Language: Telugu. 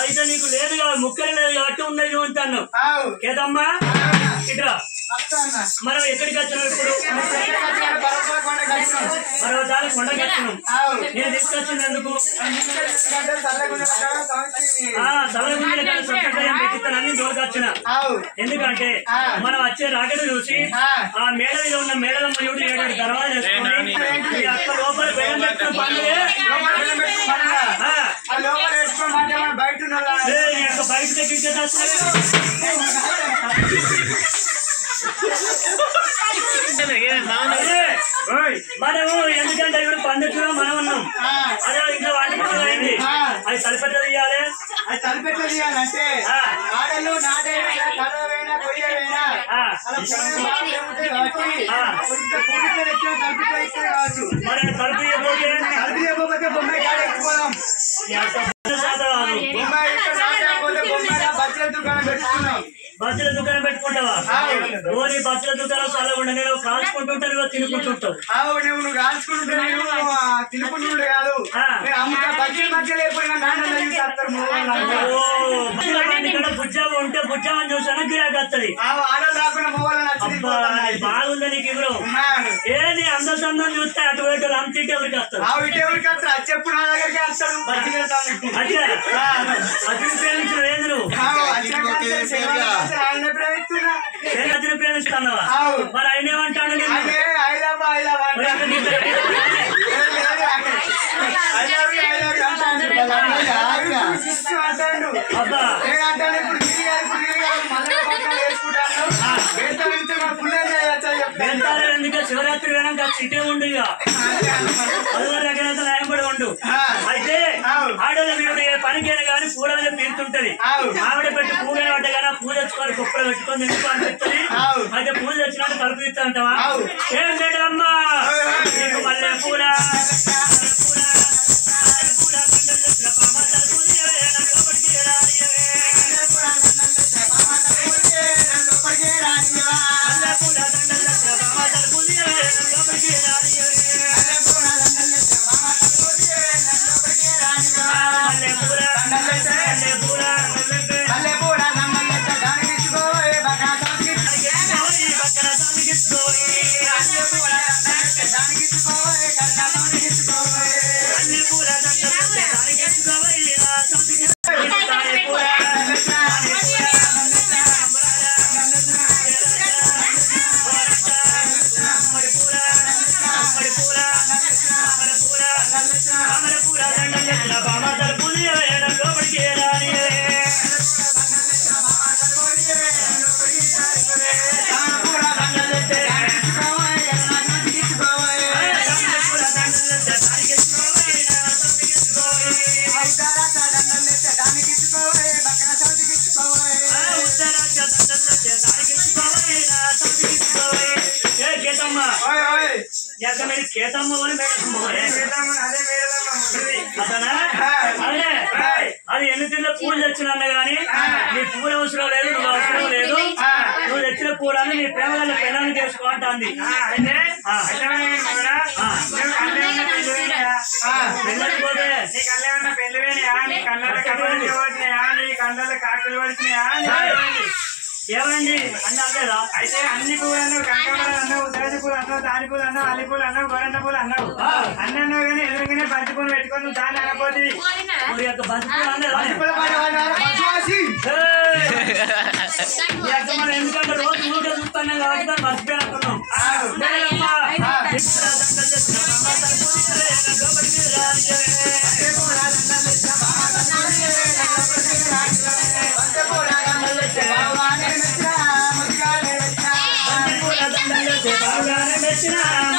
అయితే నీకు లేదు ముక్కలు లేదు కాబట్టి ఉన్నది ఉంటాను కేదమ్మా ఇట్రా మనం ఎక్కడికి వచ్చినాం ఇప్పుడు మరో దాని కొండకి వచ్చినాం నేను తీసుకొచ్చినందుకు పెట్టిస్తానని దూరకొచ్చిన ఎందుకంటే మనం వచ్చే రాకెట్ చూసి ఆ మేడ మీద ఉన్న మేడల మయూడు 7 తర్వాత వేసుకుని అక్క లోపల బెల్లం పెట్టిన పండుగ బయట మనము ఎందుకంటే ఇప్పుడు పండుగ మనం ఉన్నాం అదే ఇంకా వంట అయింది అది తలపెట్ట తీయాలి అది తలపెట్ట తీయాలంటే ఆడలు నాటైనా కలవైనా కొయ్యవైనా మరి తలుపు ఇవ్వకపోతే బొమ్మాయి కాడ ఎక్కుపోదాం బజ్జల దుకాణం పెట్టుకుంటావా ఓని బజ్జల దుకాణం చల్లకుండా నేను కాల్చుకుంటుంటాను తినుకుంటుంటావు నువ్వు కాల్చుకుంటుంటే నేను తినుకుంటుండే కాదు బజ్జల మధ్య లేకపోయినా బుజ్జావు ఉంటే బుజ్జావని చూసాను గిరాకి వస్తుంది బాగుందా నీకు ఇప్పుడు ఏది అందం సందం చూస్తే అటువంటి అంత ఎవరికి వస్తారు చెప్పు నా దగ్గరికి వస్తాడు అతను ప్రేమించిన లేదు నువ్వు అతను ప్రేమిస్తున్నావా మరి ఆయన ఏమంటాడు అబ్బా ఎందుకంటే శివరాత్రి వేణంగా చిటే ఉండు ఇక అదివరకైనా న్యాయపడి ఉండు అయితే ఆడోళ్ళ మీరు ఏ పనికైనా కానీ పూల మీద పీరుతుంటది ఆవిడ పెట్టి పూజ పడ్డ కానీ పూజ తెచ్చుకొని కుక్కలు పెట్టుకొని ఎందుకు అనిపిస్తుంది అయితే పూజ తెచ్చినట్టు తలుపు తీస్తా ఉంటావా ఏం లేదమ్మా నీకు మళ్ళీ పూల అది ఎన్ని తిన్న పూలు తెచ్చినా గానీ నీ పూల అవసరం లేదు నువ్వు అవసరం లేదు నువ్వు తెచ్చిన పూలని నీ ప్రేమ గల పెళ్ళాన్ని చేసుకో అంటుంది పెళ్ళకపోతే నీ కళ్ళేమన్నా పెళ్ళివేనా నీ కళ్ళ కాకులు పడిచినాయా ఏమైంది అన్న అదేదా అయితే అన్ని పూలు అన్నావు కంకమరాలు అన్నావు ఉత్తరాజ పూలు అన్నావు తాడి పూలు అన్నావు అల్లి పూలు అన్నావు గొరంట పూలు అన్నావు అన్ని అన్నావు కానీ ఎదురుగానే బంతి పూలు పెట్టుకొని నువ్వు దాన్ని అనపోతుంది ఎందుకంటే రోజు ఊరికే చూస్తాను కాబట్టి దాన్ని మర్చిపోయినట్టున్నాం Krishna